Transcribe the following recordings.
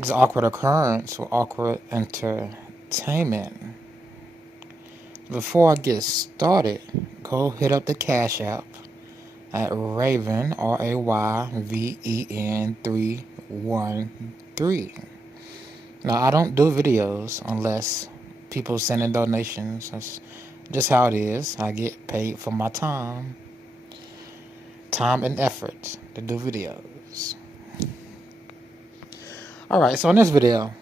This awkward occurrence or awkward entertainment. Before I get started, go hit up the Cash App at Raven Rayven 313. Now I don't do videos unless people send in donations. That's just how it is. I get paid for my time and effort to do videos. Alright, so in this video,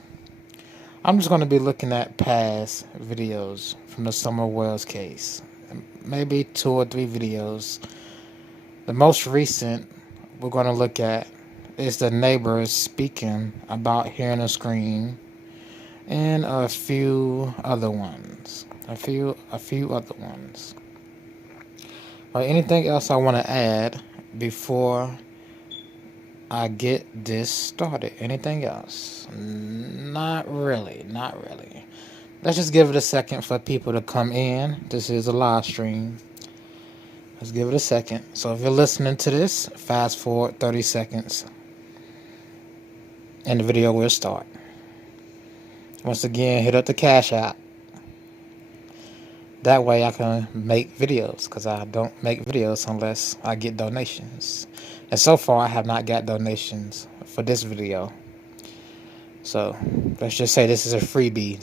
I'm just going to be looking at past videos from the Summer Wells case. Maybe 2 or 3 videos. The most recent we're going to look at is the neighbors speaking about hearing a scream, and a few other ones. Anything else I want to add before I get this started? Anything else? Not really. Let's just give it a second for people to come in. This is a live stream. Let's give it a second. So if you're listening to this, fast forward 30 seconds and the video will start. Once again, hit up the Cash App. That way I can make videos, because I don't make videos unless I get donations. And so far I have not got donations for this video. So let's just say this is a freebie.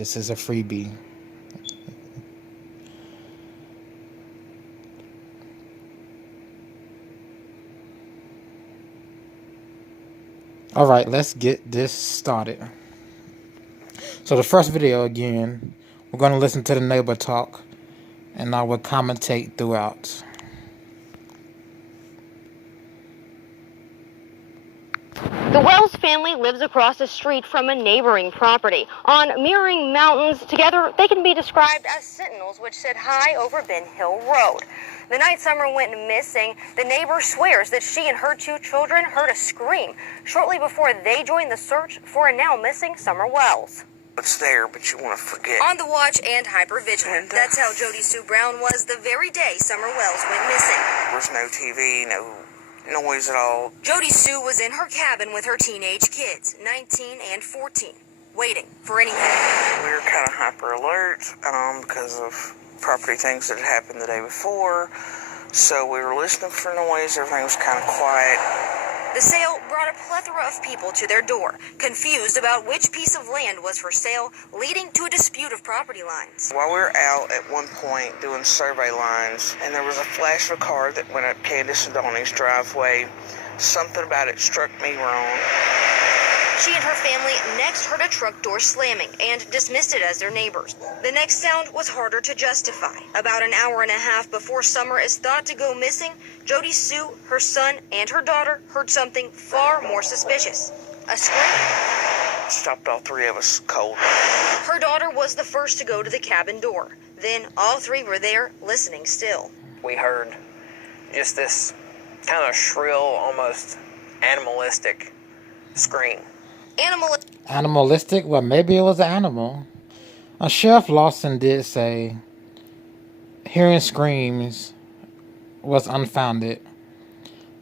Alright, let's get this started. So the first video, again, we're going to listen to the neighbor talk, and I will commentate throughout. The Wells family lives across the street from a neighboring property. On mirroring mountains, together they can be described as sentinels which sit high over Ben Hill Road. The night Summer went missing, the neighbor swears that she and her 2 children heard a scream shortly before they joined the search for a now missing Summer Wells. It's there, but you want to forget. On the watch and hypervigilant. That's how Jody Sue Brown was the very day Summer Wells went missing. There was no TV, no noise at all. Jody Sue was in her cabin with her teenage kids, 19 and 14, waiting for anything. We were kind of hyper alert because of property things that had happened the day before. So we were listening for noise. Everything was kind of quiet. The sale brought a plethora of people to their door, confused about which piece of land was for sale, leading to a dispute of property lines. While we were out at one point doing survey lines, and there was a flash of a car that went up Candace and Donnie's driveway, something about it struck me wrong. She and her family next heard a truck door slamming and dismissed it as their neighbors. The next sound was harder to justify. About an hour and a half before Summer is thought to go missing, Jody Sue, her son, and her daughter heard something far more suspicious. A scream. Stopped all 3 of us cold. Her daughter was the first to go to the cabin door. Then all 3 were there, listening still. We heard just this kind of shrill, almost animalistic scream. Animalistic? Well, maybe it was an animal. Sheriff Lawson did say hearing screams was unfounded.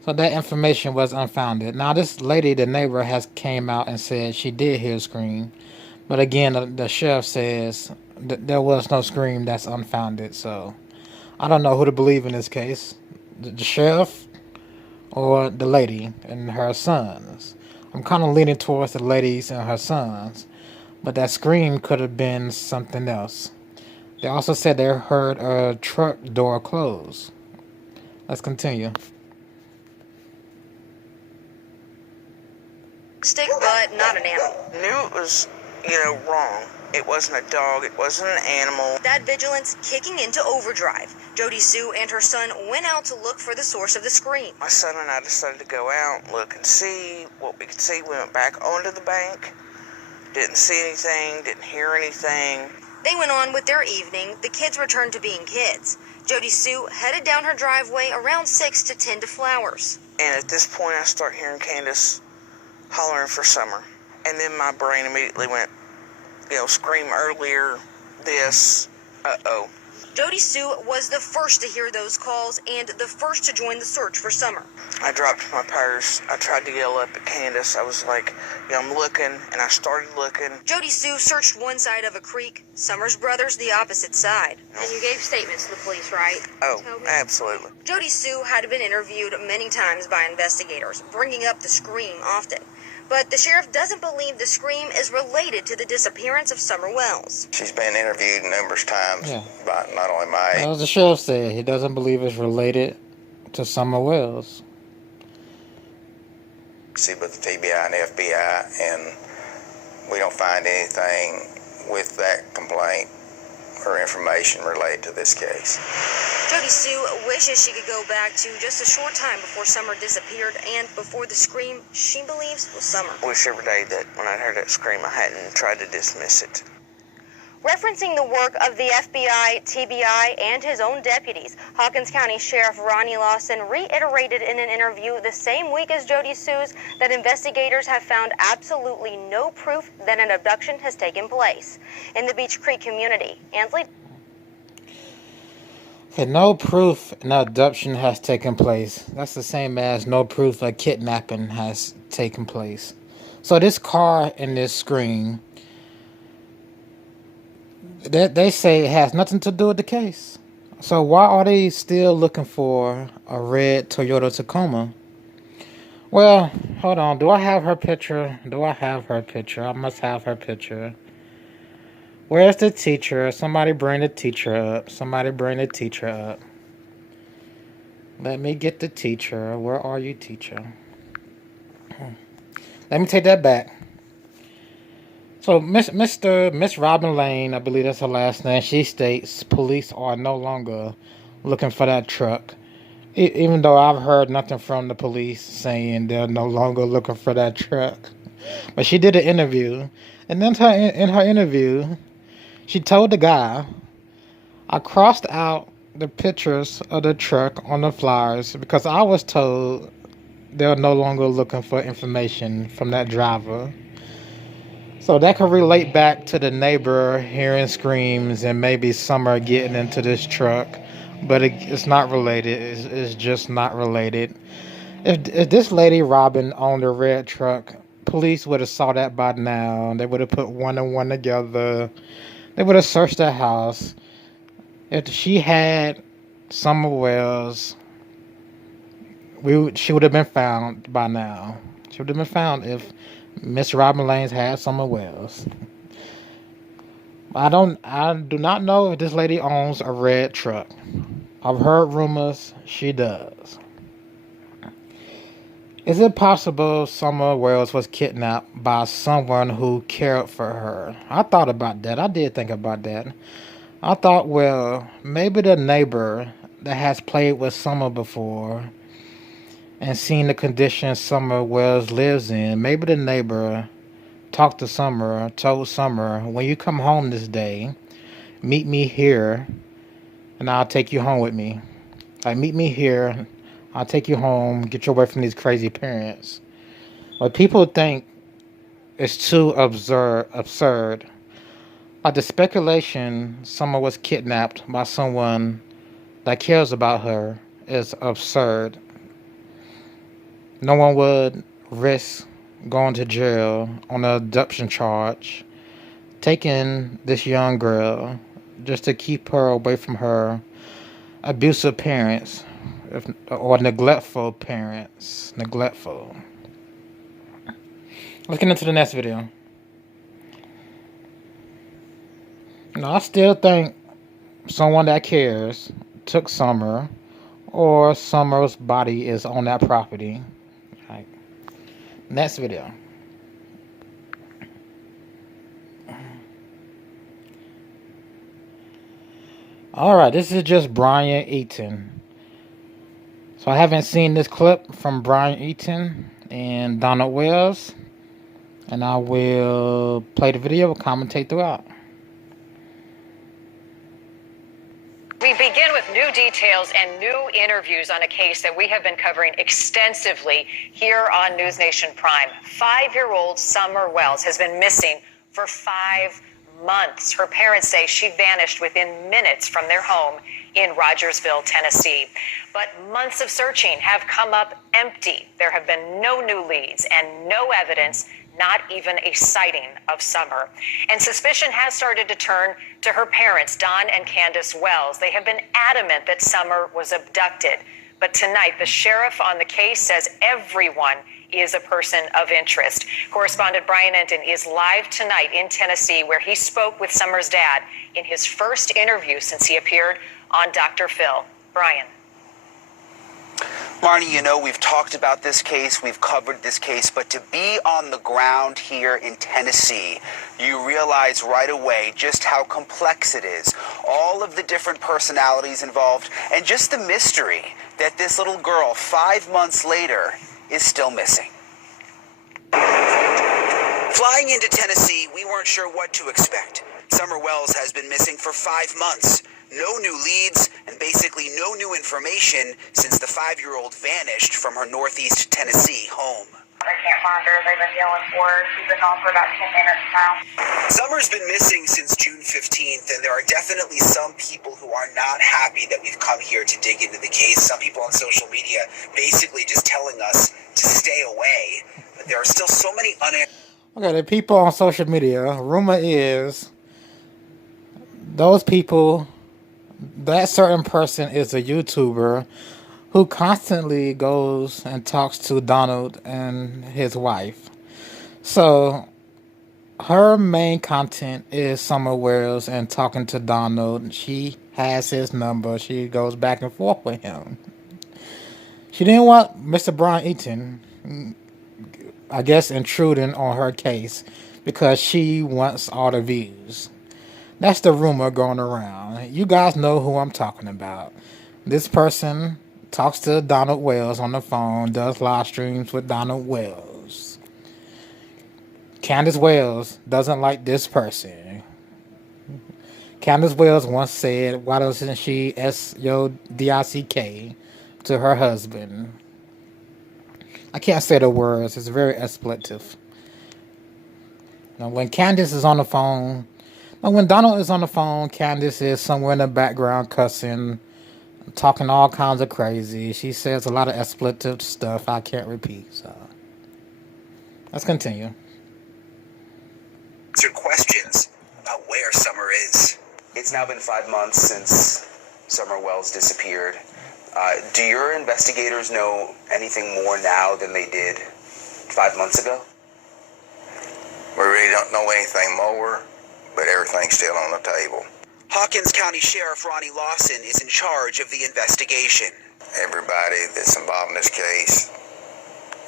So that information was unfounded. Now this lady, the neighbor, has came out and said she did hear a scream. But again, the sheriff says that there was no scream that's unfounded. So I don't know who to believe in this case. The sheriff or the lady and her sons. I'm kind of leaning towards the ladies and her sons, but that scream could have been something else. They also said they heard a truck door close. Let's continue. Stick, but not an animal. Knew it was, wrong. It wasn't a dog. It wasn't an animal. That vigilance kicking into overdrive. Jody Sue and her son went out to look for the source of the scream. My son and I decided to go out, look and see what we could see. We went back onto the bank. Didn't see anything. Didn't hear anything. They went on with their evening. The kids returned to being kids. Jody Sue headed down her driveway around 6 to tend to flowers. And at this point, I start hearing Candace hollering for Summer. And then my brain immediately went, scream earlier, this, uh-oh. Jody Sue was the first to hear those calls and the first to join the search for Summer. I dropped my purse. I tried to yell up at Candace. I was like, yeah, I'm looking, and I started looking. Jody Sue searched one side of a creek, Summer's brothers the opposite side. And you gave statements to the police, right? Oh, absolutely. Jody Sue had been interviewed many times by investigators, bringing up the scream often. But the sheriff doesn't believe the scream is related to the disappearance of Summer Wells. She's been interviewed numerous times by not only my... As the sheriff said, he doesn't believe it's related to Summer Wells. See, but the TBI and FBI, and we don't find anything with that complaint or information related to this case. Jody Sue wishes she could go back to just a short time before Summer disappeared and before the scream she believes was Summer. I wish every day that when I heard that scream, I hadn't tried to dismiss it. Referencing the work of the FBI, TBI, and his own deputies, Hawkins County Sheriff Ronnie Lawson reiterated in an interview the same week as Jody Sue's that investigators have found absolutely no proof that an abduction has taken place in the Beach Creek community. Ansley? Okay, no proof an abduction has taken place. That's the same as no proof a kidnapping has taken place. So this car and this scream, they say it has nothing to do with the case. So why are they still looking for a red Toyota Tacoma? Well, hold on. Do I have her picture? I must have her picture. Where's the teacher? Somebody bring the teacher up. Let me get the teacher. Where are you, teacher? Let me take that back. So, Miss Robin Lane, I believe that's her last name, she states police are no longer looking for that truck. Even though I've heard nothing from the police saying they're no longer looking for that truck. But she did an interview. And then in her interview, she told the guy, I crossed out the pictures of the truck on the flyers because I was told they're no longer looking for information from that driver. So that could relate back to the neighbor hearing screams and maybe Summer getting into this truck. But it's not related. It's just not related. If this lady Robin owned a red truck, police would have saw that by now. They would have put one and one together. They would have searched the house. If she had Summer Wells, she would have been found by now. She would have been found if Miss Robin Lane's had Summer Wells. I do not know if this lady owns a red truck. I've heard rumors she does. Is it possible Summer Wells was kidnapped by someone who cared for her? I thought about that. I did think about that. I thought, well, maybe the neighbor that has played with Summer before and seen the condition Summer Wells lives in, maybe the neighbor talked to Summer, told Summer, when you come home this day, meet me here and I'll take you home with me. Like, meet me here, I'll take you home, get you away from these crazy parents. But people think it's too absurd. Like the speculation Summer was kidnapped by someone that cares about her is absurd. No one would risk going to jail on an abduction charge, taking this young girl just to keep her away from her abusive parents or neglectful parents. Neglectful. Let's get into the next video. I still think someone that cares took Summer, or Summer's body is on that property. Right. Next video. Alright, this is just Brian Eaton. So I haven't seen this clip from Brian Eaton and Donald Wells. And I will play the video and commentate throughout. We begin with new details and new interviews on a case that we have been covering extensively here on News Nation Prime. 5-year-old Summer Wells has been missing for 5 months. Her parents say she vanished within minutes from their home in Rogersville, Tennessee. But months of searching have come up empty. There have been no new leads and no evidence, not even a sighting of Summer. And suspicion has started to turn to her parents, Don and Candace Wells. They have been adamant that Summer was abducted. But tonight, the sheriff on the case says everyone is a person of interest. Correspondent Brian Enton is live tonight in Tennessee, where he spoke with Summer's dad in his first interview since he appeared on Dr. Phil. Brian. Marnie, you know, we've talked about this case, we've covered this case, but to be on the ground here in Tennessee, you realize right away just how complex it is. All of the different personalities involved, and just the mystery that this little girl, 5 months later, is still missing. Flying into Tennessee, we weren't sure what to expect. Summer Wells has been missing for 5 months. No new leads and basically no new information since the 5-year-old vanished from her Northeast Tennessee home. I can't find her. They've been yelling for her. She's been gone for about 10 minutes now. Summer's been missing since June 15th, and there are definitely some people who are not happy that we've come here to dig into the case. Some people on social media basically just telling us to stay away. But there are still so many unanswered. Okay, the people on social media, rumor is those people, that certain person is a YouTuber who constantly goes and talks to Donald and his wife. So her main content is Summer Wells and talking to Donald. She has his number. She goes back and forth with him. She didn't want Mr. Brian Eaton, I guess, intruding on her case because she wants all the views. That's the rumor going around. You guys know who I'm talking about. This person talks to Donald Wells on the phone, does live streams with Donald Wells. Candace Wells doesn't like this person. Candace Wells once said, why doesn't she S-O-D-I-C-K to her husband? I can't say the words. It's very expletive. Now, when Candace is on the phone, when Donald is on the phone, Candace is somewhere in the background cussing, talking all kinds of crazy. She says a lot of expletive stuff I can't repeat. So let's continue. Answered questions about where Summer is. It's now been 5 months since Summer Wells disappeared. Do your investigators know anything more now than they did 5 months ago? We really don't know anything more, but everything's still on the table. Hawkins County Sheriff Ronnie Lawson is in charge of the investigation. Everybody that's involved in this case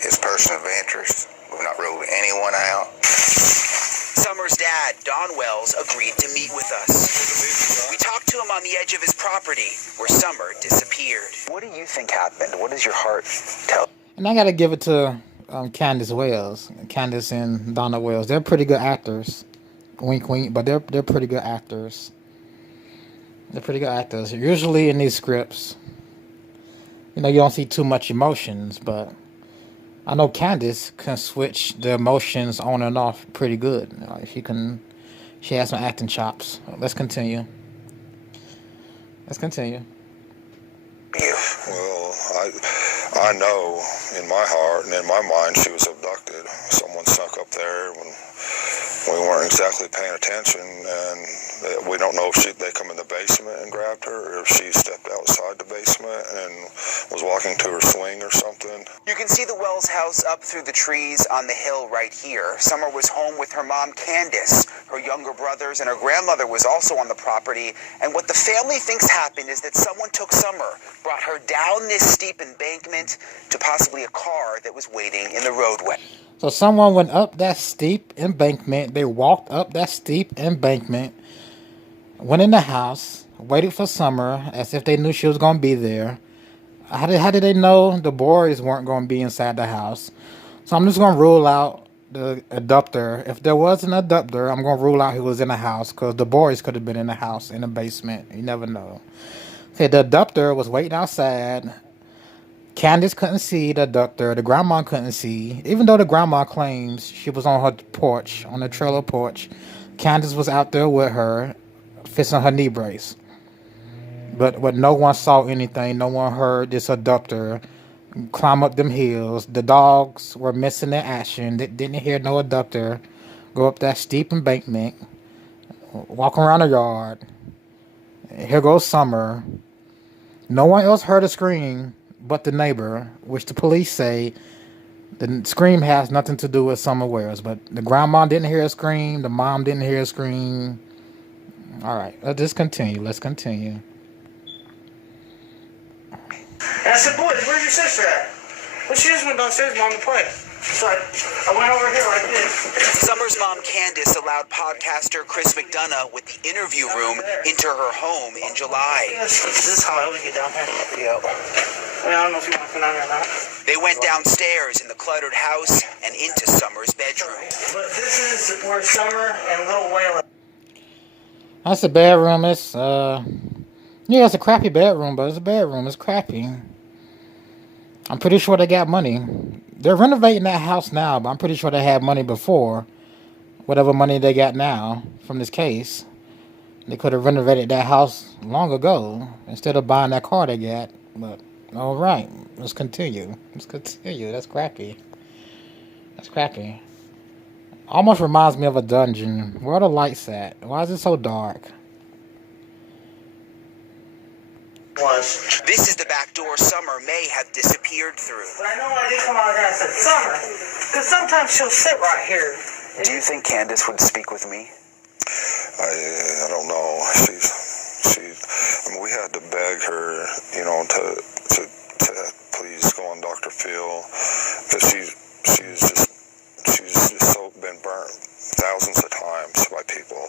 is a person of interest. We've not ruled anyone out. Summer's dad, Don Wells, agreed to meet with us. We talked to him on the edge of his property, where Summer disappeared. What do you think happened? What does your heart tell? And I got to give it to Candace Wells. Candace and Donald Wells. They're pretty good actors. Wink, wink, but they're pretty good actors. They're pretty good actors. Usually in these scripts, you know, you don't see too much emotions, but I know Candace can switch the emotions on and off pretty good. She has some acting chops. Let's continue. Yeah, well, I know in my heart and in my mind she was abducted. Someone snuck up there when we weren't exactly paying attention, and we don't know if they come in the basement and grabbed her, or if she stepped outside the basement and was walking to her swing or something. You can see the Wells house up through the trees on the hill right here. Summer was home with her mom, Candace. Her younger brothers and her grandmother was also on the property. And what the family thinks happened is that someone took Summer, brought her down this steep embankment to possibly a car that was waiting in the roadway. So someone went up that steep embankment. They walked up that steep embankment, went in the house, waited for Summer as if they knew she was going to be there. How did they know the boys weren't going to be inside the house? So I'm just going to rule out the abductor. If there was an abductor, I'm going to rule out he was in the house, because the boys could have been in the house, in the basement. You never know. Okay, the abductor was waiting outside. Candace couldn't see the abductor. The grandma couldn't see. Even though the grandma claims she was on her porch, on the trailer porch, Candace was out there with her, fixing her knee brace. But no one saw anything. No one heard this abductor climb up them hills. The dogs were missing in action. They didn't hear no abductor go up that steep embankment, walk around the yard. Here goes Summer. No one else heard a scream but the neighbor, which the police say the scream has nothing to do with Summer Wells. But the grandma didn't hear a scream. The mom didn't hear a scream. All right, let's continue. Let's continue. And I said, boys, where's your sister at? Well, she just went downstairs, Mom, to play. So I went over here like this. Summer's mom, Candace, allowed podcaster Chris McDonough with the interview room into her home in July. This is how I would get down here. Yep. I mean, I don't know if you want to come down here or not. They went downstairs in the cluttered house and into Summer's bedroom. But this is where Summer and Little Whale. That's a bedroom. It's yeah, it's a crappy bedroom, but it's a bedroom. It's crappy. I'm pretty sure they got money. They're renovating that house now, but I'm pretty sure they had money before. Whatever money they got now from this case. They could have renovated that house long ago instead of buying that car they got. But, all right, let's continue. Let's continue. That's crappy. That's crappy. Almost reminds me of a dungeon. Where are the lights at? Why is it so dark? This is the back door Summer may have disappeared through. But I know I did come out here and I said, Summer, because sometimes she'll sit right here. Do you think Candace would speak with me? I don't know. I mean, we had to beg her, you know, to please go on Dr. Phil, because she's just so been burnt thousands of times by people.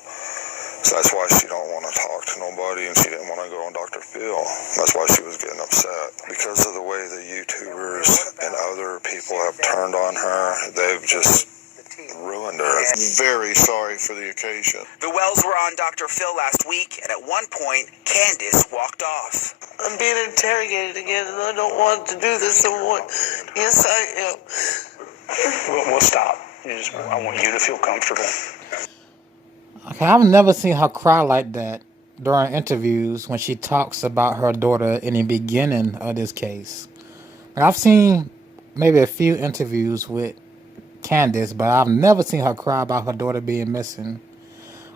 So that's why she don't want to talk to nobody, and she didn't want to go on Dr. Phil. That's why she was getting upset. Because of the way the YouTubers and other people have turned on her, they've just ruined her. Very sorry for the occasion. The Wells were on Dr. Phil last week, and at one point, Candace walked off. I'm being interrogated again, and I don't want to do this anymore. Yes, I am. We'll stop. I want you to feel comfortable. Okay, I've never seen her cry like that during interviews when she talks about her daughter in the beginning of this case. Like, I've seen maybe a few interviews with Candace, but I've never seen her cry about her daughter being missing.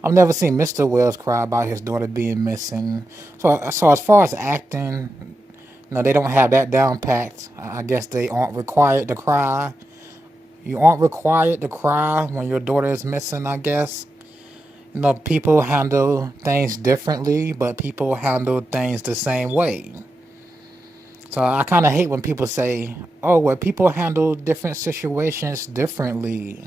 I've never seen Mr. Wells cry about his daughter being missing. So as far as acting, they don't have that down packed. I guess they aren't required to cry. You aren't required to cry when your daughter is missing, I guess. People handle things differently, but people handle things the same way. So I kind of hate when people say, oh, well, people handle different situations differently.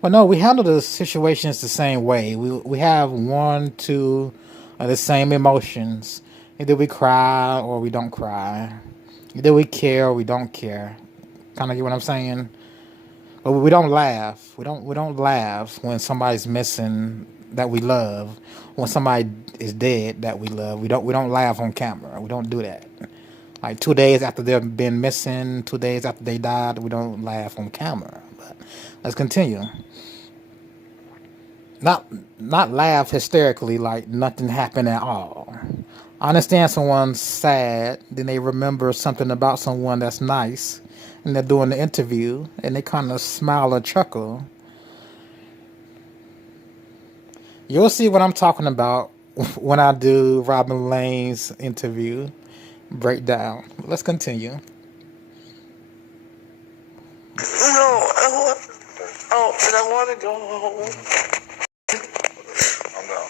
Well, no, we handle the situations the same way. We have one, two of the same emotions. Either we cry or we don't cry. Either we care or we don't care. Kind of get what I'm saying? But we don't laugh. We don't laugh when somebody's missing that we love. When somebody is dead that we love, we don't laugh on camera. We don't do that. Like 2 days after they've been missing, 2 days after they died, we don't laugh on camera. But let's continue. Not laugh hysterically like nothing happened at all. I understand someone's sad, then they remember something about someone that's nice, and they're doing the interview, and they kind of smile or chuckle. You'll see what I'm talking about when I do Robin Lane's interview breakdown. Let's continue. No, and I want to go home. I'm down.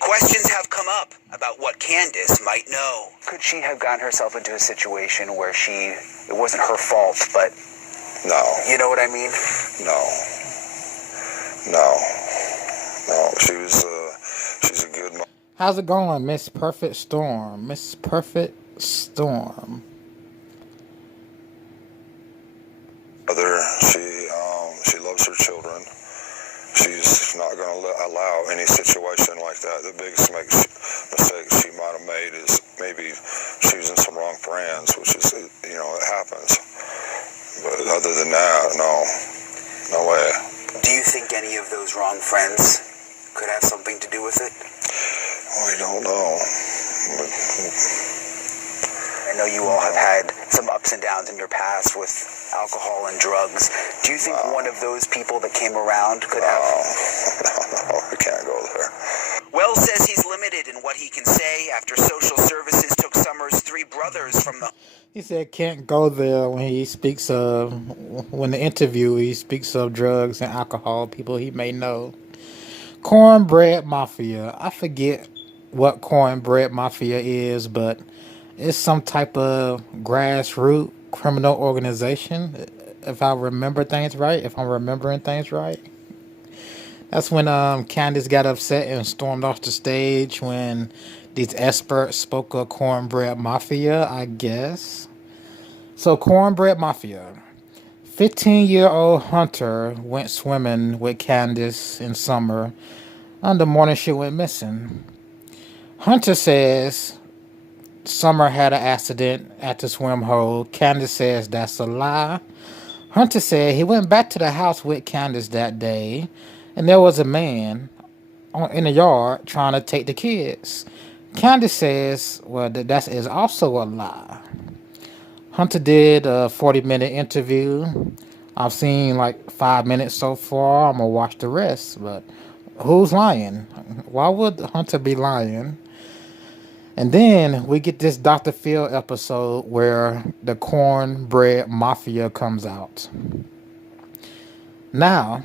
Questions have come up about what Candace might know. Could she have gotten herself into a situation where it wasn't her fault, but... No. You know what I mean? No. She's a good mom. How's it going, Miss Perfect Storm? Miss Perfect Storm. Mother, she loves her children. She's not going to allow any situation like that. The biggest mistake she might have made is maybe choosing some wrong friends, which is, it happens. But other than that, no. No way. Do you think any of those wrong friends could have something to do with it? We don't know. I know you all have had some ups and downs in your past with alcohol and drugs. Do you think one of those people that came around could have... No, we can't go there. Wells says he's limited in what he can say after social services took Summer's 3 brothers from the... He said can't go there when he speaks of, when the interview he speaks of drugs and alcohol, people he may know. Cornbread Mafia. I forget what Cornbread Mafia is, but it's some type of grassroots criminal organization, if I remember things right, if I'm remembering things right. That's when Candace got upset and stormed off the stage when these experts spoke of Cornbread Mafia, I guess. So Cornbread Mafia. 15-year-old Hunter went swimming with Candace in summer on the morning she went missing. Hunter says Summer had an accident at the swim hole. Candace says that's a lie. Hunter said he went back to the house with Candace that day, and there was a man in the yard trying to take the kids. Candace says, well, that is also a lie. Hunter did a 40-minute interview. I've seen like 5 minutes so far. I'm going to watch the rest, but who's lying? Why would Hunter be lying? And then we get this Dr. Phil episode where the Cornbread Mafia comes out. Now,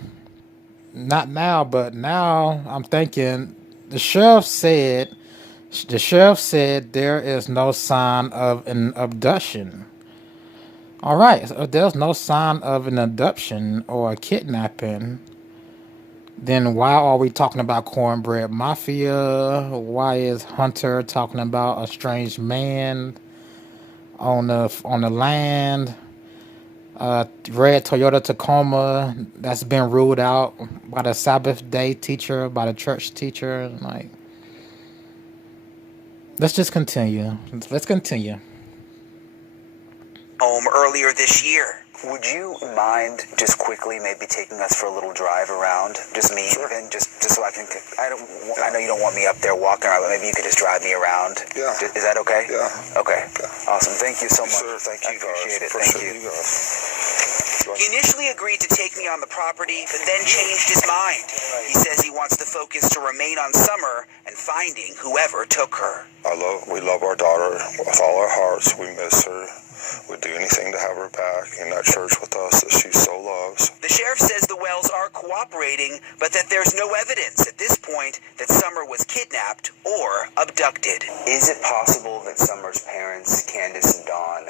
not now, but now I'm thinking the sheriff said there is no sign of an abduction. All right, so if there's no sign of an abduction or a kidnapping, then why are we talking about Cornbread Mafia? Why is Hunter talking about a strange man on the land? Red Toyota Tacoma that's been ruled out by the Sabbath day teacher, by the church teacher. Like, let's just continue. Let's continue. Home earlier this year. Would you mind just quickly maybe taking us for a little drive around? Just me, Sure. and just so I can. I know you don't want me up there walking around, but maybe you could just drive me around. Yeah. Is that okay? Yeah. Okay. Awesome. Thank you so much. Sure, thank you, I appreciate it. guys. Thank you. guys. He initially agreed to take me on the property, but then changed his mind. He says he wants the focus to remain on Summer and finding whoever took her. We love our daughter with all our hearts. We miss her. We'd do anything to have her back in that church with us that she so loves. The sheriff says the Wells are cooperating, but that there's no evidence at this point that Summer was kidnapped or abducted. Is it possible that Summer's parents, Candace and Dawn,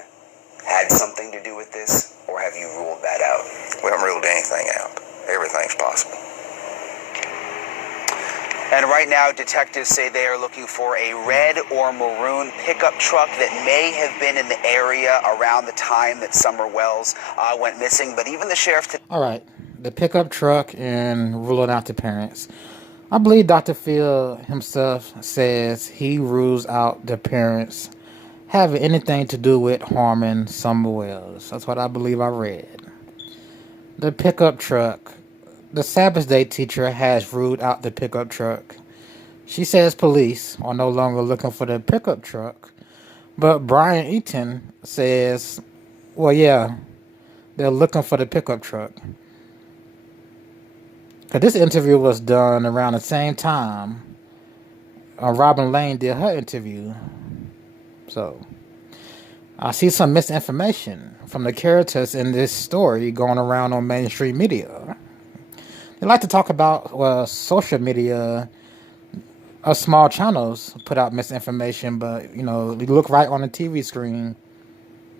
had something to do with this, or have you ruled that out? We haven't ruled anything out. Everything's possible. And right now, detectives say they are looking for a red or maroon pickup truck that may have been in the area around the time that Summer Wells went missing. But even the sheriff... All right, the pickup truck and ruling out the parents. I believe Dr. Phil himself says he rules out the parents having anything to do with harming Summer Wells. That's what I believe I read. The pickup truck. The Sabbath day teacher has ruled out the pickup truck. She says police are no longer looking for the pickup truck. But Brian Eaton says, well, yeah, they're looking for the pickup truck. Because this interview was done around the same time Robin Lane did her interview. So, I see some misinformation from the characters in this story going around on mainstream media. They like to talk about social media, small channels put out misinformation, but, you look right on the TV screen.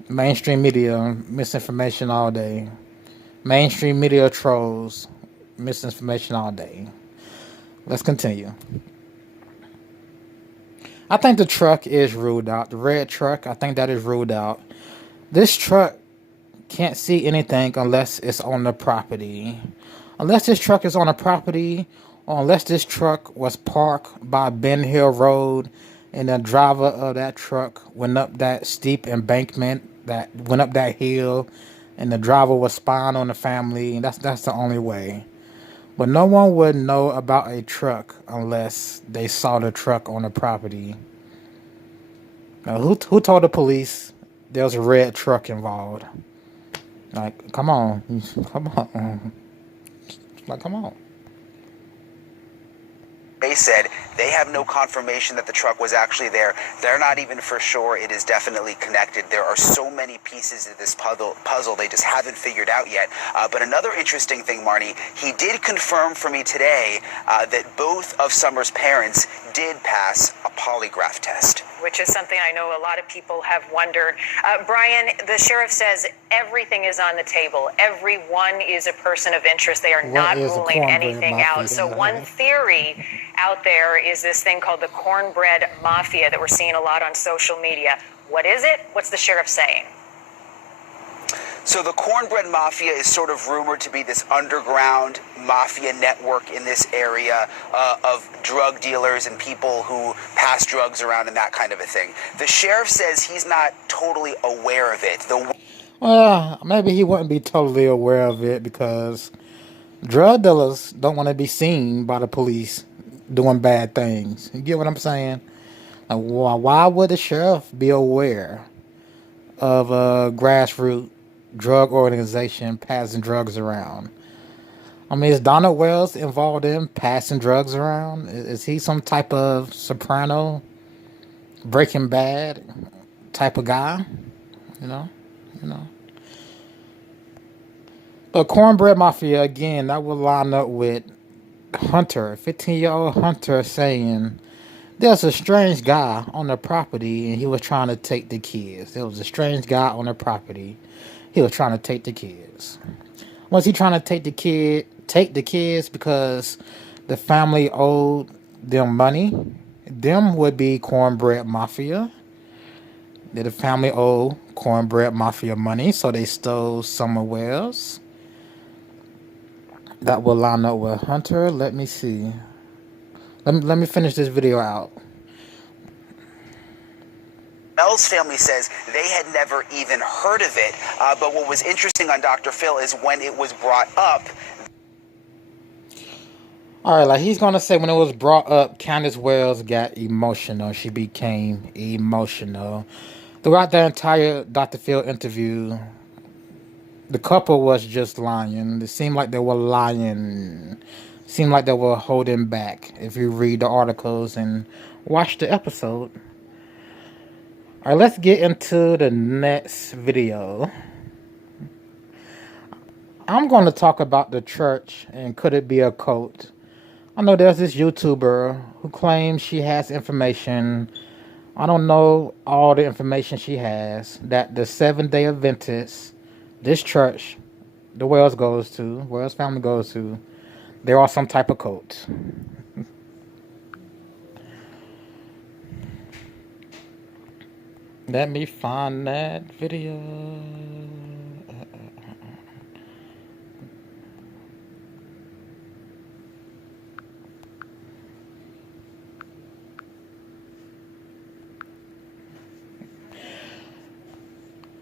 Mainstream media, misinformation all day. Mainstream media trolls, misinformation all day. Let's continue. I think the truck is ruled out. The red truck, I think that is ruled out. This truck can't see anything unless it's on the property. Unless this truck is on a property, or unless this truck was parked by Ben Hill Road and the driver of that truck went up that steep embankment, that went up that hill, and the driver was spying on the family, and that's the only way. But no one would know about a truck unless they saw the truck on the property. Now, who told the police there was a red truck involved? Like, come on, come on, like, come on. They said they have no confirmation that the truck was actually there. They're not even for sure it is definitely connected. There are so many pieces of this puzzle they just haven't figured out yet. But another interesting thing, Marnie, he did confirm for me today that both of Summer's parents did pass a polygraph test. Which is something I know a lot of people have wondered. Brian, the sheriff says everything is on the table. Everyone is a person of interest. They are not ruling anything out. So one theory out there is this thing called the Cornbread Mafia that we're seeing a lot on social media. What is it? What's the sheriff saying? So the Cornbread Mafia is sort of rumored to be this underground mafia network in this area of drug dealers and people who pass drugs around and that kind of a thing. The sheriff says he's not totally aware of it. Well, maybe he wouldn't be totally aware of it because drug dealers don't want to be seen by the police doing bad things. You get what I'm saying? Like, why would the sheriff be aware of a grassroots drug organization passing drugs around? I mean, is Donald Wells involved in passing drugs around? Is he some type of Soprano, Breaking Bad type of guy? You know. But Cornbread Mafia, again, that would line up with Hunter, 15-year-old Hunter, saying there's a strange guy on the property and he was trying to take the kids. There was a strange guy on the property. He was trying to take the kids. Was he trying to take the kids because the family owed them money? Them would be Cornbread Mafia. Did the family owe Cornbread Mafia money, so they stole somewhere else? That will line up with Hunter. Let me see. Let me finish this video out. Mel's family says they had never even heard of it, but what was interesting on Dr. Phil is when it was brought up. All right, like he's going to say when it was brought up, Candace Wells got emotional. She became emotional. Throughout the entire Dr. Phil interview, the couple was just lying. It seemed like they were lying. It seemed like they were holding back if you read the articles and watch the episode. All right, let's get into the next video. I'm going to talk about the church and could it be a cult. I know there's this YouTuber who claims she has information. I don't know all the information she has. That the Seventh-day Adventists, this church, the Wells family goes to, there are some type of cult. Let me find that video.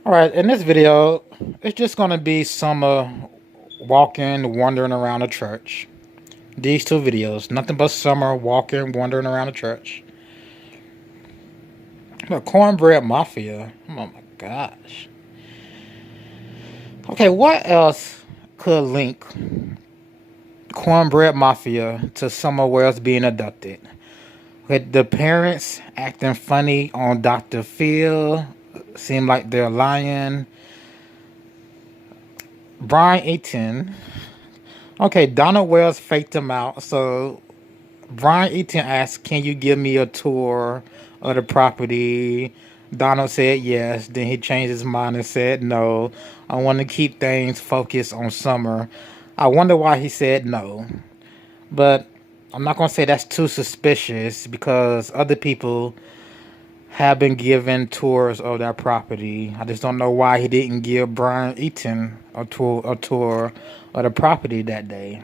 Alright, in this video, it's just going to be Summer walking, wandering around the church. These two videos, nothing but Summer walking, wandering around the church. The Cornbread Mafia. Oh my gosh. Okay, what else could link Cornbread Mafia to somewhere else being abducted? With the parents acting funny on Dr. Phil, seem like they're lying. Brian Eaton. Okay, Donald Wells faked him out. So Brian Eaton asked, "Can you give me a tour of the property?" Donald said yes. Then he changed his mind and said no. I want to keep things focused on Summer. I wonder why he said no. But I'm not going to say that's too suspicious because other people have been given tours of that property. I just don't know why he didn't give Brian Eaton a tour of the property that day.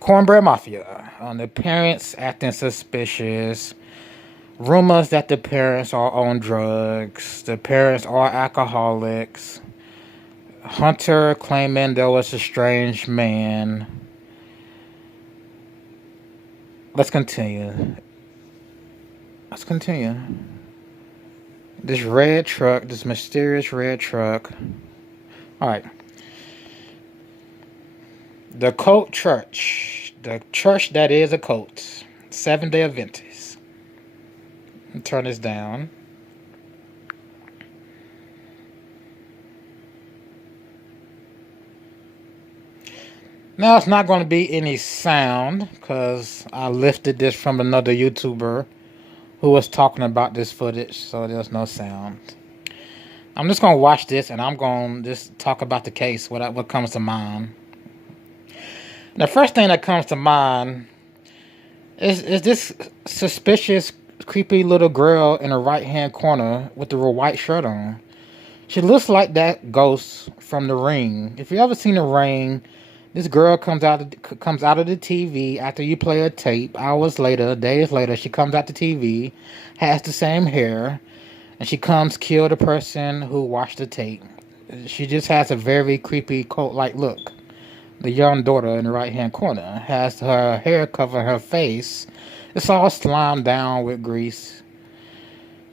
Cornbread Mafia. The parents acting suspicious. Rumors that the parents are on drugs. The parents are alcoholics. Hunter claiming there was a strange man. Let's continue. This red truck, this mysterious red truck. Alright. The cult church. The church that is a cult. Seventh-day Adventist. Turn this down. Now it's not going to be any sound because I lifted this from another YouTuber who was talking about this footage, so there's no sound. I'm just going to watch this and I'm going to just talk about the case, what comes to mind. The first thing that comes to mind is this suspicious, creepy little girl in the right-hand corner with the white shirt on. She looks like that ghost from The Ring. If you ever seen The Ring, this girl comes out of the TV after you play a tape. Hours later, days later, she comes out the TV, has the same hair, and she comes kill the person who watched the tape. She just has a very creepy cult-like look. The young daughter in the right-hand corner has her hair cover her face. It's all slimed down with grease.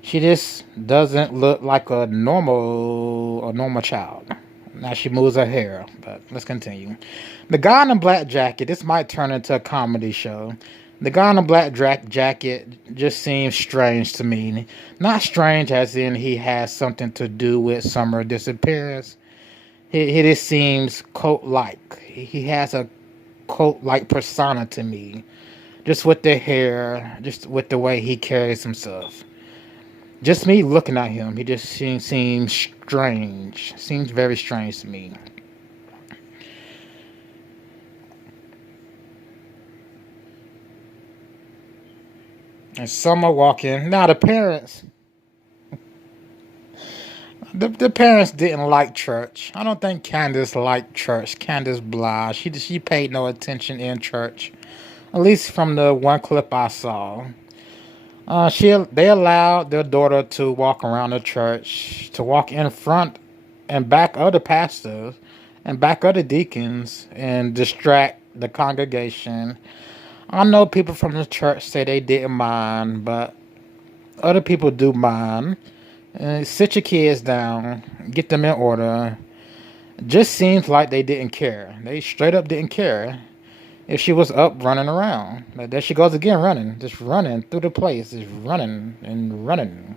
She just doesn't look like a normal child. Now she moves her hair, but let's continue. The guy in the black jacket, this might turn into a comedy show. The guy in the black jacket just seems strange to me. Not strange as in he has something to do with Summer disappearance. He just seems cult-like. He has a cult-like persona to me. Just with the hair, just with the way he carries himself. Just me looking at him, he just seems strange. Seems very strange to me. And some are walking. Now the parents... The parents didn't like church. I don't think Candus liked church. Candus Blah. She paid no attention in church. At least from the one clip I saw. They allowed their daughter to walk around the church, to walk in front and back of the pastors and back of the deacons and distract the congregation. I know people from the church say they didn't mind, but other people do mind. Sit your kids down, get them in order. Just seems like they didn't care. They straight up didn't care if she was up running around. Like, there she goes again, running. Just running through the place. Just running and running.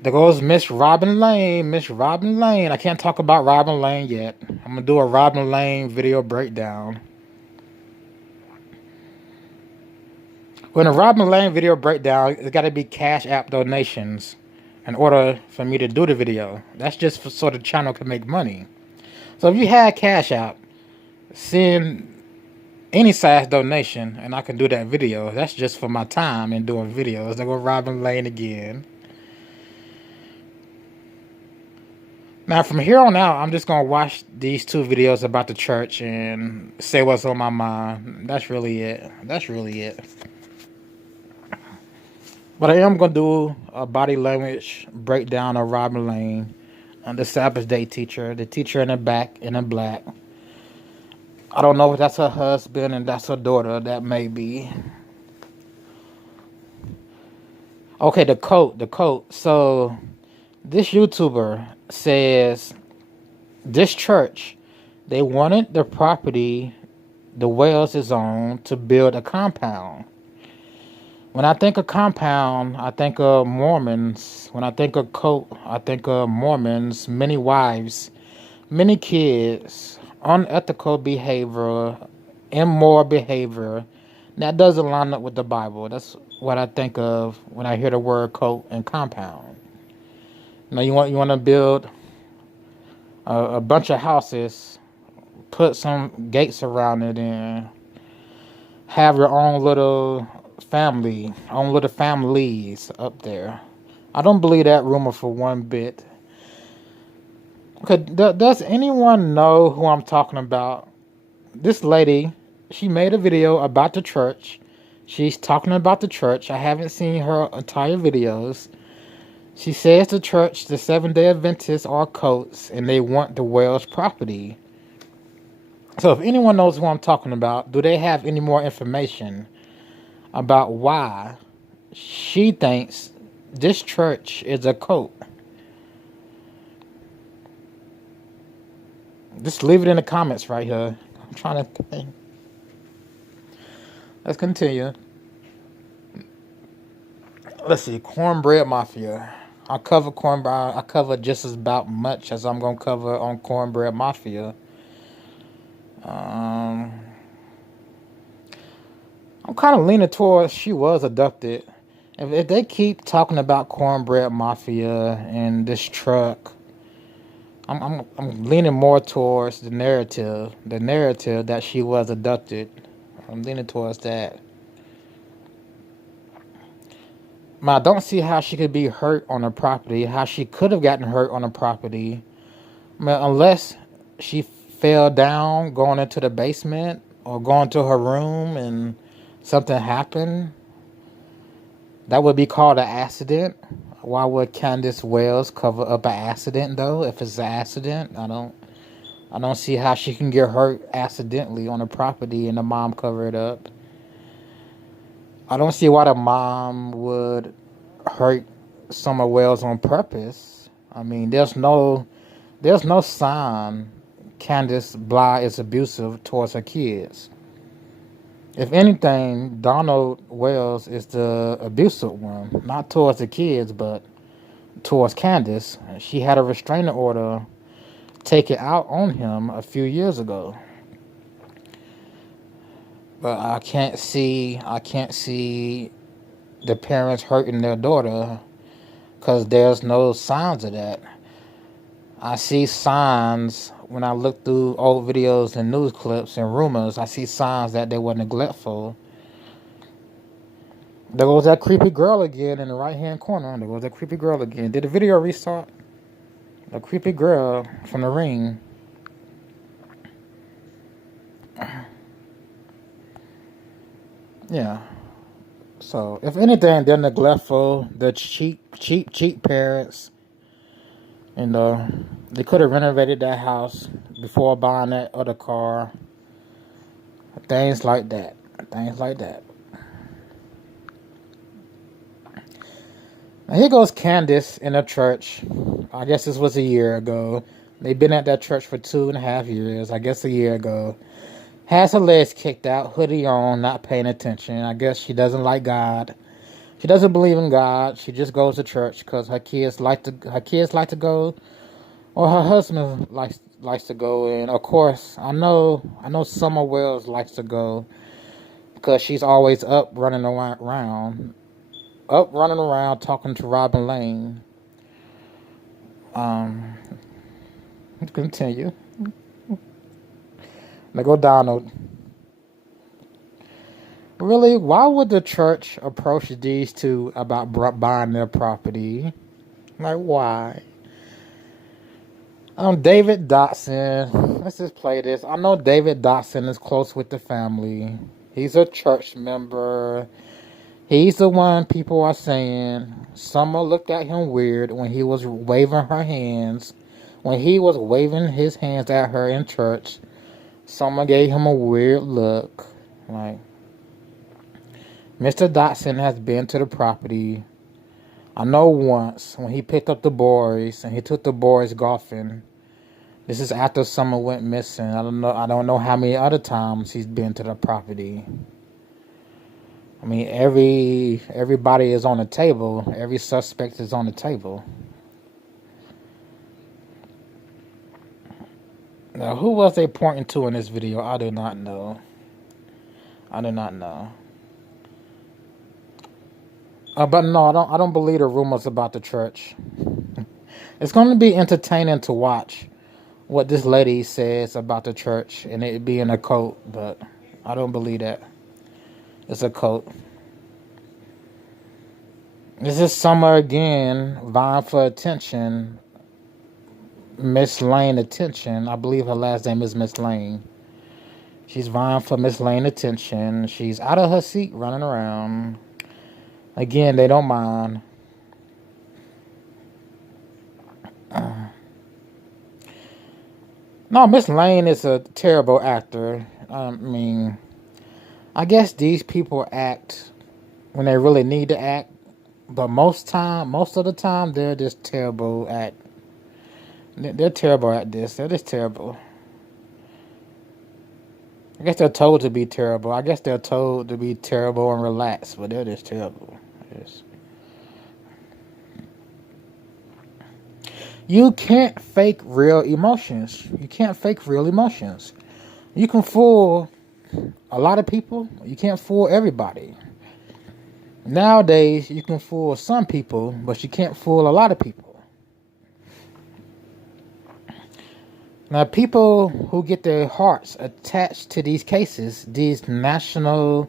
There goes Miss Robin Lane. Miss Robin Lane. I can't talk about Robin Lane yet. I'm going to do a Robin Lane video breakdown. When a Robin Lane video breakdown, it's got to be Cashapp donations in order for me to do the video. That's just so the channel can make money. So if you had Cashapp, send any size donation and I can do that video. That's just for my time in doing videos. There go Robin Lane again. Now from here on out, I'm just going to watch these two videos about the church and say what's on my mind. That's really it. But I am going to do a body language breakdown of Robin Lane, the Sabbath Day teacher, the teacher in the back in the black. I don't know if that's her husband and that's her daughter. That may be. Okay, the coat. So this YouTuber says this church, they wanted the property the Wells is on to build a compound. When I think of compound, I think of Mormons. When I think of cult, I think of Mormons, many wives, many kids, unethical behavior, immoral behavior. That doesn't line up with the Bible. That's what I think of when I hear the word cult and compound. You know, you want to build a bunch of houses, put some gates around it, and have your own little family, own little families up there. I don't believe that rumor for one bit. Okay, does anyone know who I'm talking about? This lady, she made a video about the church. She's talking about the church. I haven't seen her entire videos. She says the church, the Seventh-day Adventists, are cults, and they want the Wells property. So if anyone knows who I'm talking about, do they have any more information about why she thinks this church is a cult? Just leave it in the comments right here. I'm trying to think. Let's continue. Let's see. Cornbread Mafia. I cover Cornbread. I cover just as about much as I'm going to cover on Cornbread Mafia. I'm kind of leaning towards she was abducted. If they keep talking about Cornbread Mafia and this truck, I'm leaning more towards the narrative that she was abducted. I'm leaning towards that. I don't see how she could be hurt on the property, how she could have gotten hurt on the property. Unless she fell down going into the basement or going to her room and something happened. That would be called an accident. Why would Candace Wells cover up an accident though? If it's an accident, I don't see how she can get hurt accidentally on the property and the mom cover it up. I don't see why the mom would hurt Summer Wells on purpose. I mean, there's no sign Candace Bly is abusive towards her kids. If anything, Donald Wells is the abusive one, not towards the kids, but towards Candace. She had a restraining order taken out on him a few years ago. But I can't see the parents hurting their daughter because there's no signs of that. I see signs when I look through old videos and news clips and rumors. I see signs that they were neglectful. There goes that creepy girl again in the right-hand corner. There goes that creepy girl again. Did the video restart? The creepy girl from the ring. Yeah. So, if anything, they're neglectful. They're cheap parents. And they could have renovated that house before buying that other car. Things like that. Now here goes Candace in a church. I guess this was a year ago. They've been at that church for 2.5 years. I guess a year ago. Has her legs kicked out, hoodie on, not paying attention. I guess she doesn't like God. She doesn't believe in God. She just goes to church because her kids like to go, or her husband likes to go. And of course, I know Summer Wells likes to go because she's always up running around talking to Robin Lane. Continue. Now go Donald. Really? Why would the church approach these two about buying their property? Like, why? David Dotson. Let's just play this. I know David Dotson is close with the family. He's a church member. He's the one people are saying Summer looked at him weird when he was waving her hands. When he was waving his hands at her in church, Summer gave him a weird look. Like, Mr. Dotson has been to the property. I know once when he picked up the boys and he took the boys golfing. This is after Summer went missing. I don't know how many other times he's been to the property. I mean, everybody is on the table. Every suspect is on the table. Now, who was they pointing to in this video? I do not know. But no, I don't believe the rumors about the church. It's going to be entertaining to watch what this lady says about the church and it being a cult, but I don't believe that. It's a cult. This is Summer again, vying for attention. Miss Lane attention. I believe her last name is Miss Lane. She's vying for Miss Lane attention. She's out of her seat running around. Again, they don't mind. No, Miss Lane is a terrible actor. I mean, I guess these people act when they really need to act, but most of the time, they're just terrible at. They're terrible at this. They're just terrible. I guess they're told to be terrible. I guess they're told to be terrible and relaxed, but they're just terrible. Just... You can't fake real emotions. You can't fake real emotions. You can fool a lot of people. You can't fool everybody. Nowadays, you can fool some people, but you can't fool a lot of people. Now, people who get their hearts attached to these cases, these national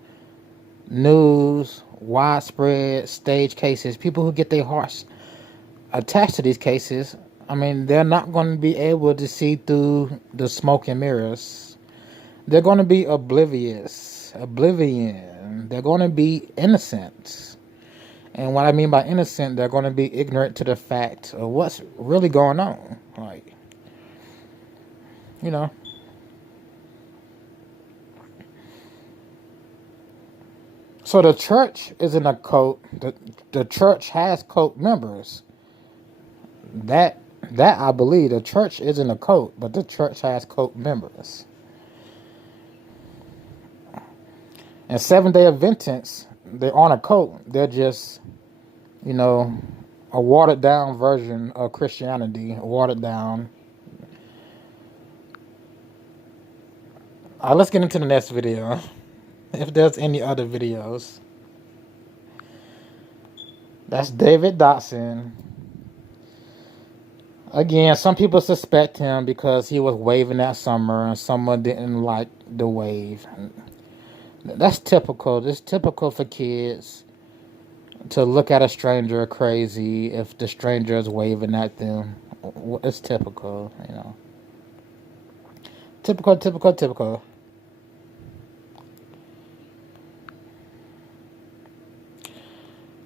news, widespread stage cases, people who get their hearts attached to these cases, I mean, they're not going to be able to see through the smoke and mirrors. They're going to be oblivion. They're going to be innocent. And what I mean by innocent, they're going to be ignorant to the fact of what's really going on. Like, you know. So the church is in a cult. The church has cult members. That I believe. The church isn't a cult, but the church has cult members. And Seventh-day Adventists, they aren't a cult. They're just, you know, a watered down version of Christianity. Watered down. Let's get into the next video. If there's any other videos. That's David Dotson. Again, some people suspect him because he was waving that summer and someone didn't like the wave. That's typical. It's typical for kids to look at a stranger crazy if the stranger is waving at them. It's typical, you know. Typical.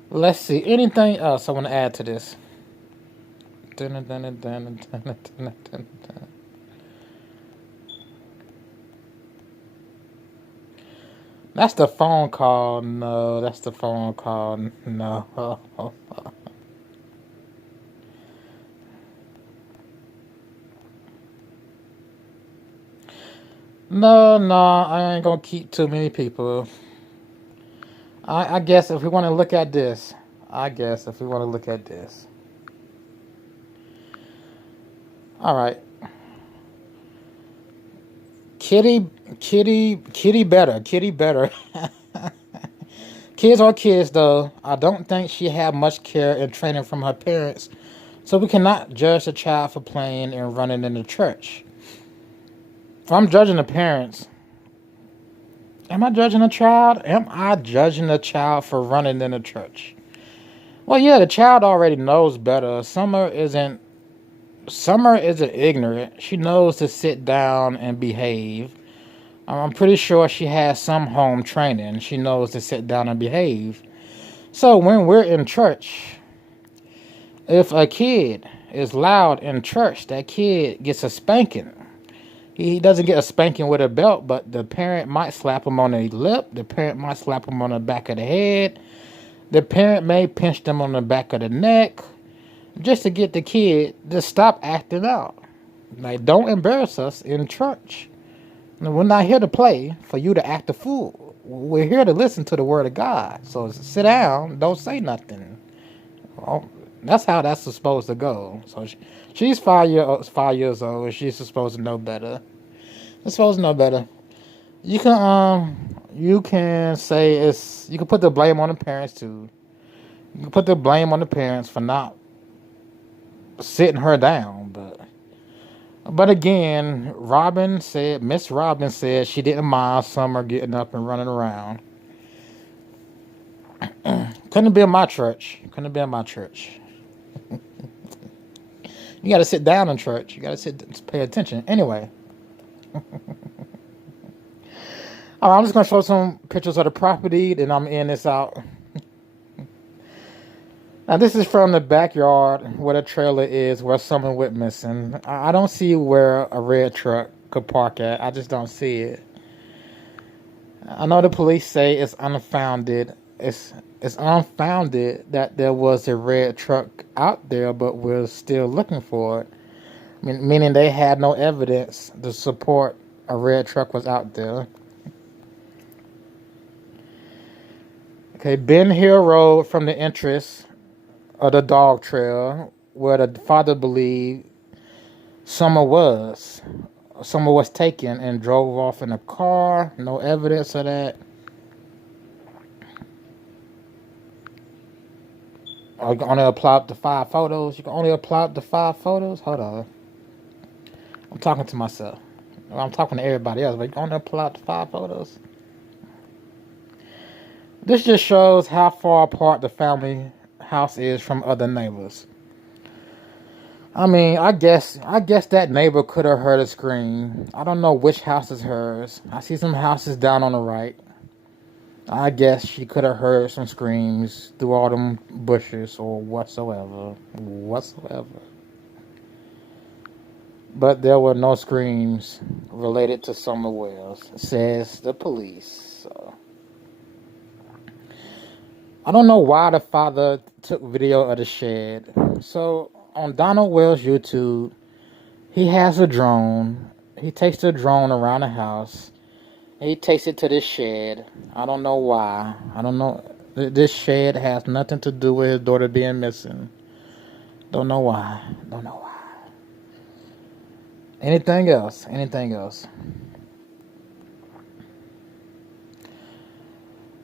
Let's see. Anything else I want to add to this? That's the phone call. No, that's the phone call. No. No, I ain't gonna keep too many people. I guess if we want to look at this. Alright. Kitty better. Kids are kids, though. I don't think she had much care and training from her parents. So we cannot judge the child for playing and running in the church. If I'm judging the parents, am I judging a child? Am I judging a child for running in the church? Well, yeah, the child already knows better. Summer isn't ignorant. She knows to sit down and behave. I'm pretty sure she has some home training. She knows to sit down and behave. So when we're in church, if a kid is loud in church, that kid gets a spanking. He doesn't get a spanking with a belt, but the parent might slap him on the lip. The parent might slap him on the back of the head. The parent may pinch them on the back of the neck just to get the kid to stop acting out. Like, don't embarrass us in church. We're not here to play for you to act a fool. We're here to listen to the word of God. So sit down, don't say nothing. Well, that's how that's supposed to go. So she's 5 years old, and she's supposed to know better. She's supposed to know better. You can say you can put the blame on the parents too. You can put the blame on the parents for not sitting her down, but again, Miss Robin said she didn't mind Summer getting up and running around. Couldn't have been my church. You got to sit down in church. You got to pay attention. Anyway. All right, I'm just going to show some pictures of the property, then I'm in this out. Now, this is from the backyard where the trailer is, where someone went missing. I don't see where a red truck could park at. I just don't see it. I know the police say it's unfounded. It's unfounded that there was a red truck out there, but we're still looking for it. Meaning they had no evidence to support a red truck was out there. Okay, Ben Hill Road from the entrance of the dog trail where the father believed Summer was taken and drove off in a car. No evidence of that. Oh, you can only apply up to 5 photos? You can only apply up to 5 photos? Hold on. I'm talking to myself. I'm talking to everybody else, but you can only apply up to 5 photos? This just shows how far apart the family house is from other neighbors. I mean, I guess that neighbor could have heard a scream. I don't know which house is hers. I see some houses down on the right. I guess she could have heard some screams through all them bushes or whatsoever. But there were no screams related to Summer Wells, says the police. So, I don't know why the father took video of the shed. So, on Donald Wells' YouTube, he has a drone. He takes the drone around the house. He takes it to this shed. I don't know why. I don't know. This shed has nothing to do with his daughter being missing. Don't know why. Anything else?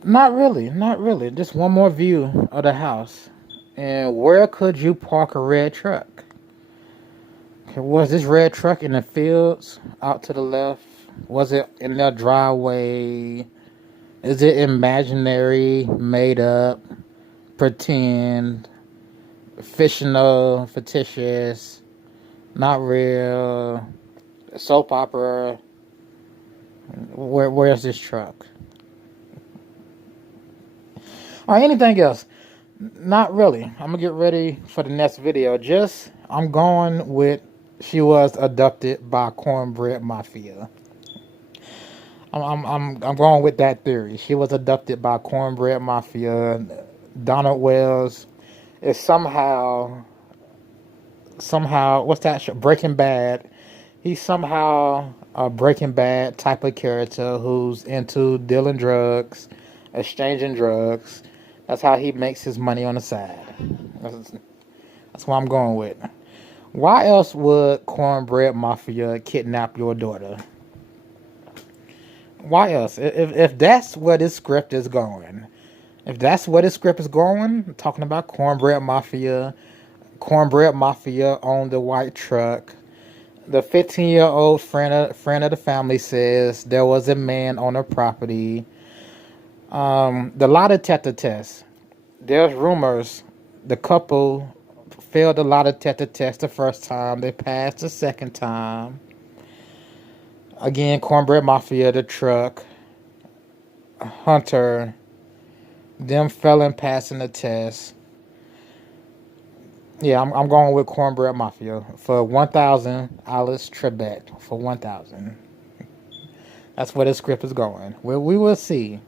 Not really. Just one more view of the house. And where could you park a red truck? Okay, was this red truck in the fields out to the left? Was it in their driveway? Is it imaginary, made up, pretend, fictional, fictitious, not real, soap opera? Where's this truck? Or anything else? Not really. I'm gonna get ready for the next video. I'm going with she was abducted by Cornbread Mafia. I'm going with that theory. She was abducted by Cornbread Mafia. Donald Wells is somehow what's that show? Breaking Bad. He's somehow a Breaking Bad type of character who's into dealing drugs, exchanging drugs. That's how he makes his money on the side. That's what I'm going with. Why else would Cornbread Mafia kidnap your daughter? Why else? If that's where this script is going, talking about Cornbread Mafia owned the white truck. The 15-year-old friend of the family says there was a man on her property. The lie detector test. There's rumors the couple failed the lie detector test the first time. They passed the second time. Again, Cornbread Mafia, the truck, Hunter, them failing passing the test. Yeah, I'm going with Cornbread Mafia for 1,000. Alice Trebek for 1,000. That's where the script is going. We will see.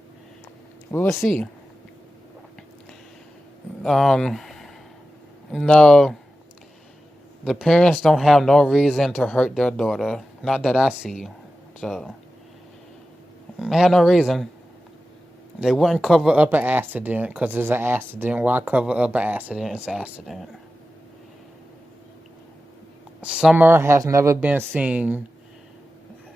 No, the parents don't have no reason to hurt their daughter. Not that I see. So, they had no reason. They wouldn't cover up an accident because it's an accident. Why cover up an accident? It's an accident. Summer has never been seen.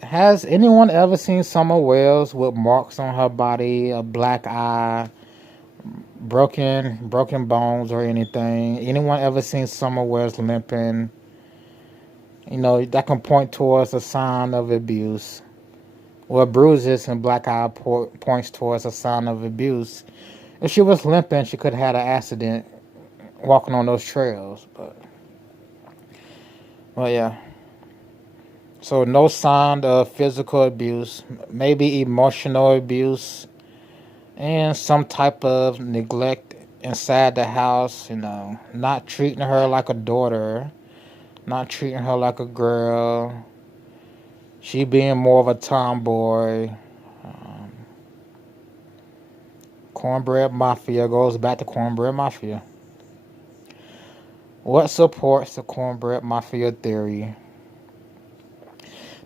Has anyone ever seen Summer Wells with marks on her body, a black eye, broken bones or anything? Anyone ever seen Summer Wells limping? That can point towards a sign of abuse. Well, bruises and black eye points towards a sign of abuse. If she was limping, she could have had an accident walking on those trails. Well, yeah. So no sign of physical abuse, maybe emotional abuse, and some type of neglect inside the house, you know, not treating her like a daughter, not treating her like a girl. She being more of a tomboy. Cornbread Mafia goes back to Cornbread Mafia. What supports the Cornbread Mafia theory?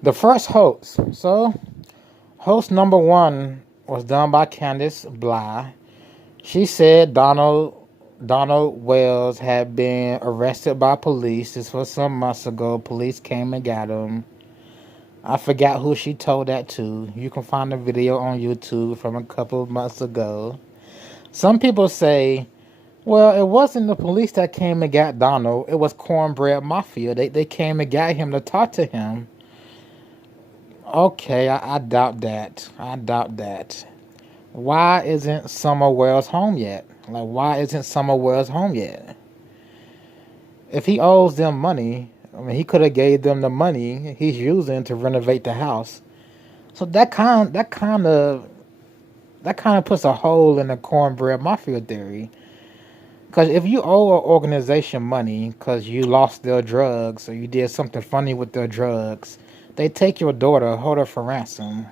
The first hoax. So, hoax number 1 was done by Candace Bly. She said Donald Wells had been arrested by police. This was some months ago. Police came and got him. I forgot who she told that to. You can find the video on YouTube from a couple of months ago. Some people say, well, it wasn't the police that came and got Donald. It was Cornbread Mafia. They came and got him to talk to him. Okay, I doubt that. I doubt that. Why isn't Summer Wells home yet? Like, why isn't Summer Wells home yet? If he owes them money, I mean, he could have gave them the money he's using to renovate the house. So that kind of puts a hole in the Cornbread Mafia theory. Because if you owe an organization money because you lost their drugs or you did something funny with their drugs, they take your daughter, hold her for ransom.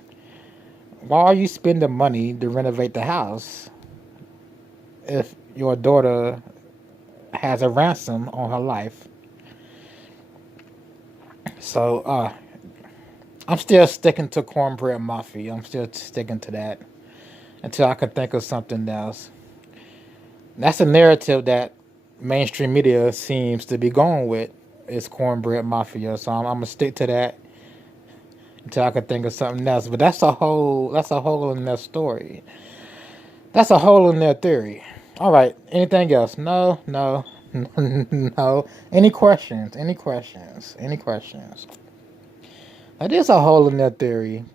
Why are you spending money to renovate the house if your daughter has a ransom on her life? So, I'm still sticking to Cornbread Mafia. I'm still sticking to that until I can think of something else. That's a narrative that mainstream media seems to be going with, is Cornbread Mafia. So I'm gonna stick to that until I can think of something else. But that's a hole in their story. That's a hole in their theory. All right. Anything else? No. No. Any questions? That is a hole in their theory.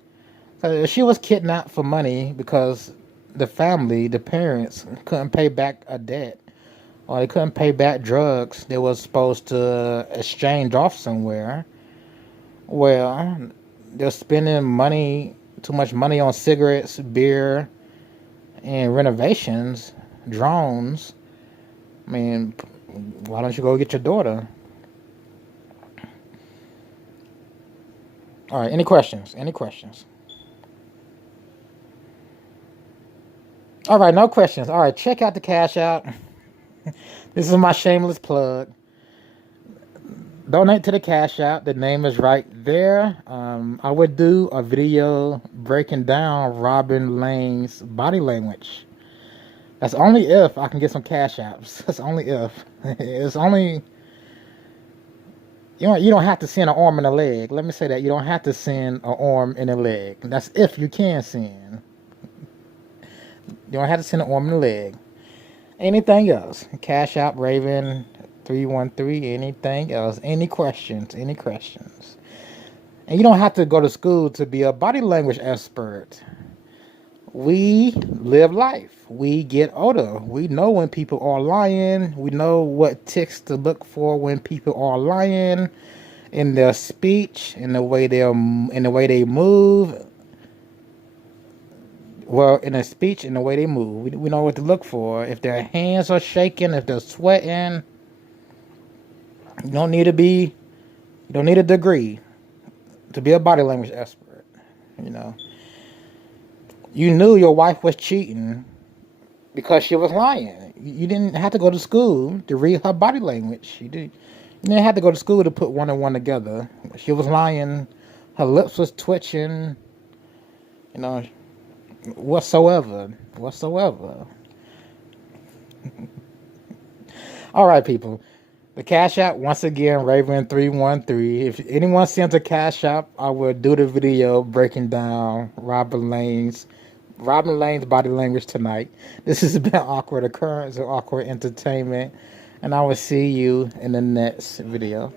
If she was kidnapped for money because the family, the parents, couldn't pay back a debt, or they couldn't pay back drugs they were supposed to exchange off somewhere, well, they're spending too much money on cigarettes, beer, and renovations, drones. I mean, why don't you go get your daughter? All right, any questions? All right, no questions. All right, check out the Cash App. This is my shameless plug. Donate to the Cash App. The name is right there. I would do a video breaking down Robin Lane's body language. That's only if I can get some Cash Apps. That's only if. It's only... You don't have to send an arm and a leg. Let me say that. You don't have to send an arm and a leg. That's if you can send. You don't have to send an arm and a leg. Anything else? Cashapp Rayven313. Anything else? Any questions? And you don't have to go to school to be a body language expert. We live life. We get older. We know when people are lying. We know what ticks to look for when people are lying in their speech, in the way they move. Well, in their speech, in the way they move, we know what to look for. If their hands are shaking, if they're sweating, you don't need a degree to be a body language expert. You know. You knew your wife was cheating because she was lying. You didn't have to go to school to read her body language. You didn't have to go to school to put one and one together. She was lying. Her lips was twitching. You know, whatsoever. All right, people. The Cash App, once again, Rayven313. If anyone sends a Cash App, I will do the video breaking down Robin Lane's body language tonight. This has been Awkward Occurrence or Awkward Entertainment, and I will see you in the next video.